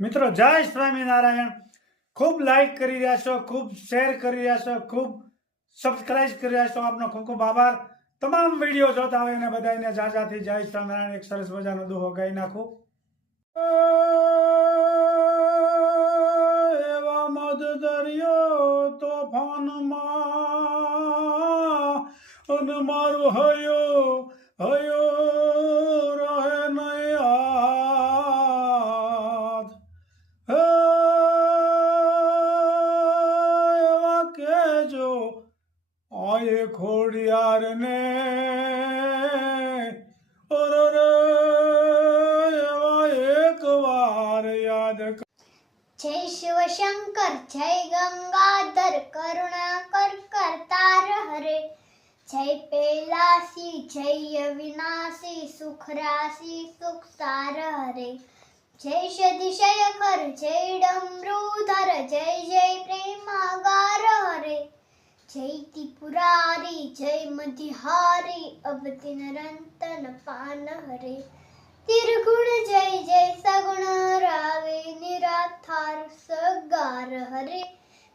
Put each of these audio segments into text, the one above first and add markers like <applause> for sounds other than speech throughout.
મિત્રો, જય સ્વામિનારાયણ. ખૂબ લાઈક કરી રહ્યા છો, ખૂબ શેર કરી રહ્યા છો, ખૂબ સબસ્ક્રાઇબ કરી રહ્યા છો. આપનો ખૂબ ખૂબ આભાર. તમામ વીડિયો જોતા હોય ને બધાને જાજાથી જય સ્વામિનારાયણ. એક સરસ મજાનો દુહો ગાઈ નાખું. એવા મધ દરિયો તોફાનમાં મારું હયો હયો. આયે ખોડિયારને. ઓરે રે એવા એક વાર યાદ જય જય ગંગાધર કરુણાકર કરતાર હરે. જય પેલાસી જય વિનાશી સુખરાશી સુખ સાર હરે. જય સદિશયખર જય ડમરૂધર, જય જય પ્રેમાગાર. જય ત્રિપુરારી જય મધિહારી અવતિ નરંતન પાન હરે. તિરગુણ જય જય સગુણ રાવે, નિરાધાર સગાર હરે.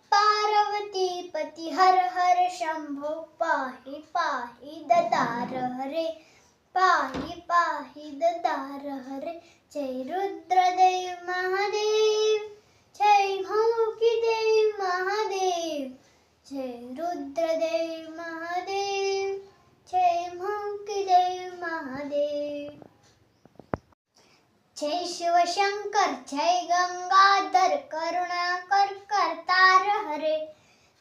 પાર્વતી પતિ હર હર, શંભો પાહી પાહી દદાર હરે. પાહી પાહી દદાર હરે. જય રુદ્રદેવ મહાદેવ, જય મૌકી દેવ મહાદેવ. જય રુદ્રદેવ મહાદેવ જય મૌકી દેવ મહાદેવ. જય શિવશંકર જય ગંગાધર, કરુણાકર, કરતાર હરે.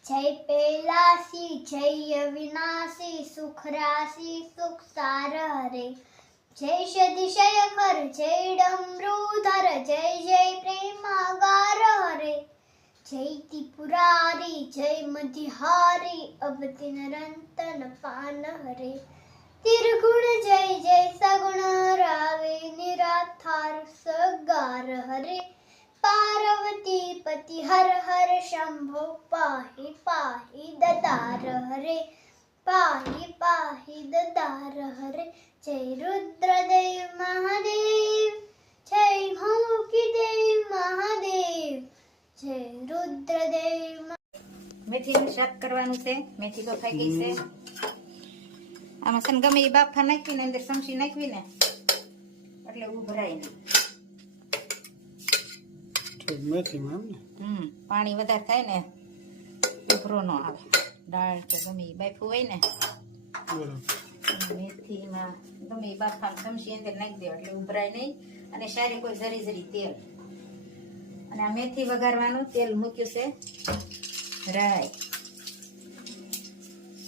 જય પેલાસી જય વિનાશી સુખરાશી સુખ સાર હરે. જય સદિશયખર જય ડમરૂધર, જય જય પ્રેમાગાર હરે. જય ત્રિપુરારી જય મધિહારી અવતિ નરંતન પાન હરે. તિરગુણ જય જય સગુણ રાવે, નિરાથાર સગાર હરે. પાર્વતી પતિ હર હર, શંભો પાહી પાહી દદાર હરે. પાહી પાહી દદાર હરે. જય રુદ્રદેવ મહાદેવ જય મૌકી દેવ મહાદેવ જય રુદ્રદેવ મેથીનું શાક કરવાનું છે. મેથી બફાઈ ગઈ છે. આમાં છે ગમે એ બાફા નાખવી ને અંદર સમસી નાખવી ને એટલે ઉભરાય નહીં મેથીમાં હમ પાણી વધારે થાય ને ઉભરો ન આવે. દાળ કે ગમે એ બાફું હોય ને. મેથીમાં ગમે એ બાફા સમસી અંદર નાખી દેવા એટલે ઉભરાય નહીં. અને સારી કોઈ જરી જરી તેલ. અને આ મેથી વઘારવાનું તેલ મૂક્યું છે. રાઈ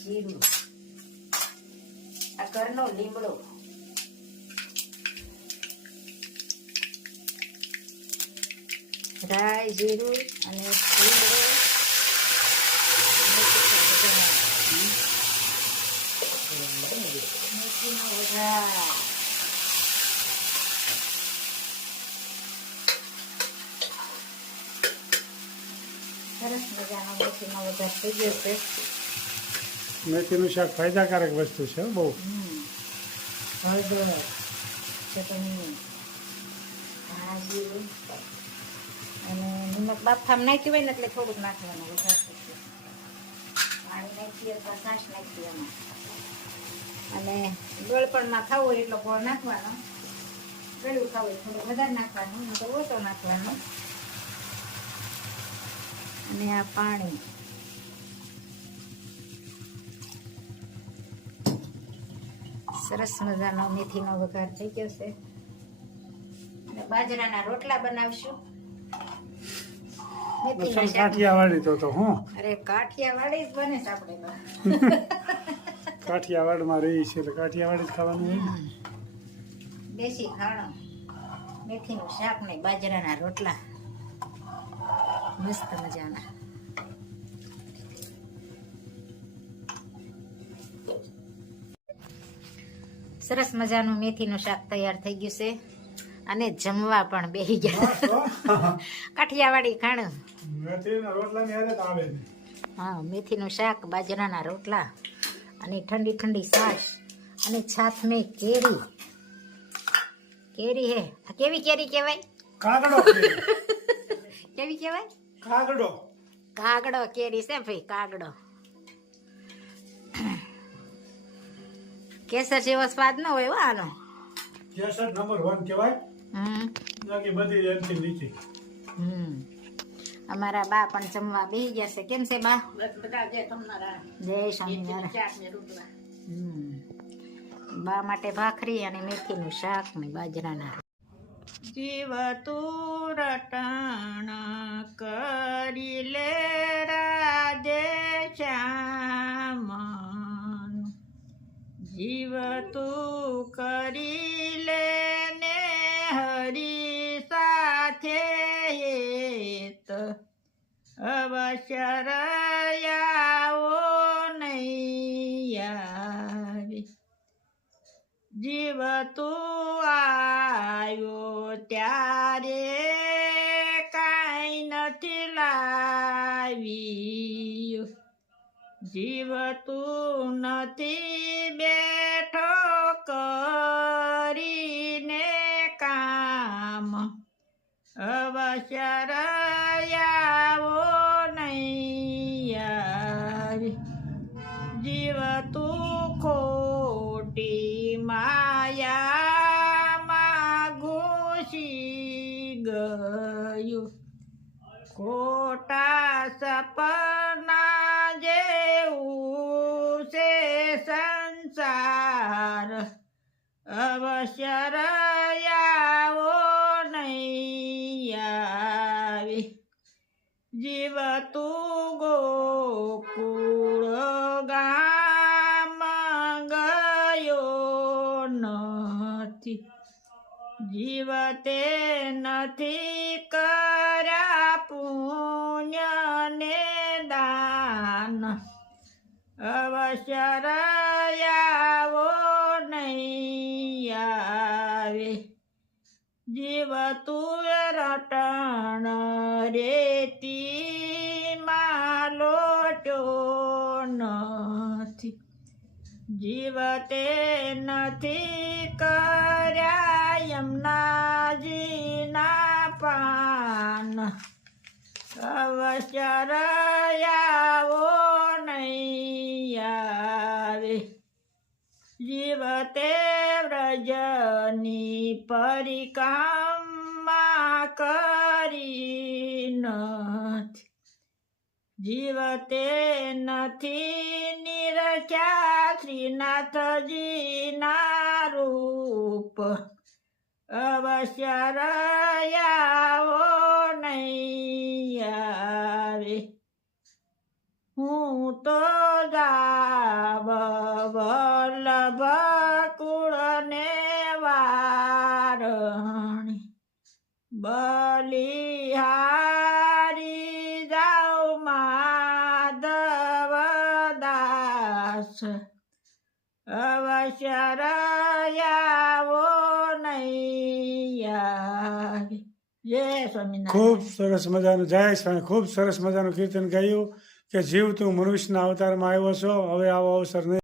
જીરું આ ઘરનો લીમડો. રાઈ જીરું અને લીમડો. મેથીનો વઘાર. સરસ મજાનો મેથીનો વઘાર થઈ ગયો છે. મેથીનું શાક ફાયદાકારક વસ્તુ છે બહુ. હળદર ચટણી ધાણા જીરું અને નિમક બાફામાં નાખ્યું હોય ને એટલે થોડુંક નાખવાનું વધારે થશે પાણી નાખીએ છાશ નાખીએ એમાં. અને ગળપણમાં ખાવું હોય એટલો ગોળ નાખવાનો. ગળ્યું ખાવું હોય થોડું વધારે નાખવાનું તો ઓછો નાખવાનો. અને આ પાણી. સરસ મજાનો મેથીનો વઘાર થઈ ગયો છે. અને બાજરાના રોટલા બનાવશું. કાઠિયાવાડી તો તો હું. અરે કાઠિયાવાડી જ બને છે આપણે <laughs> કાઠિયાવાડમાં રહી છે એટલે કાઠિયાવાડી જ ખાવાનું હોય દેશી ખાણો. મેથીનું શાક ને બાજરાના રોટલા. મસ્ત મજાના. સરસ મજાનું મેથીનું શાક તૈયાર થઈ ગયું છે. અને જમવા પણ બેહી ગયા. કાઠિયાવાડી ખાણું. હા મેથીનું શાક બાજરાના રોટલા અને ઠંડી ઠંડી સાસ અને છાથ મેં કેરી. કેરી હે. આ કેવી કેરી કહેવાય? કાગડો <laughs> કેવી કહેવાય? કાગડો. કાગડો કેરી છે ભાઈ કાગડો. કેસર જેવો સ્વાદ ન હોય આનો. કેસર નંબર 1 કહેવાય? હમ. બાકી બધી એમથી નીચે. હમ. અમારા બા પણ જમવા બેસી ગયા છે. કેમ છે બા? જય સ્વામિનારાયણ. હમ. બા માટે ભાખરી અને મેથીનું શાક ને બાજરાના જીવ તું રટણ કરી લે રાજે શ્યામ જીવ તું કરી લે ને હરી સાથે હેત. જીવ તું આવ્યો ત્યારે કાંઈ નથી લાવી જીવતું નથી બેઠો કરીને કામ અવશ્ય ગયું ખોટા સપના જેવું છે સંસાર. અવશ્ય રયાવો નહીં આવી. જીવ તું ગોકુળ જીવ તે નથી કર્યા પુણ્ય ને દાન. અવશ્ય રયાવો નહીં આવે. જીવ તું રટણ રેતી જીવ તે નથી કર્યા યમનાજીના પાન. અવચરયાવો નહીં આવે. જીવતે વ્રજની પરિકામા કરી નથી જીવતે નથી નિરખ્યા શ્રીનાથજીના રૂપ. અવશ્ય રયાવો નહીં આવે હું તો દાસ અવશ્ય નહીં ખૂબ સરસ મજાનું, જય સ્વામી ખૂબ સરસ મજાનું કીર્તન ગાયું કે જીવ તું મનુષ્યના અવતારમાં આવ્યો છો. હવે આવો અવસર નહીં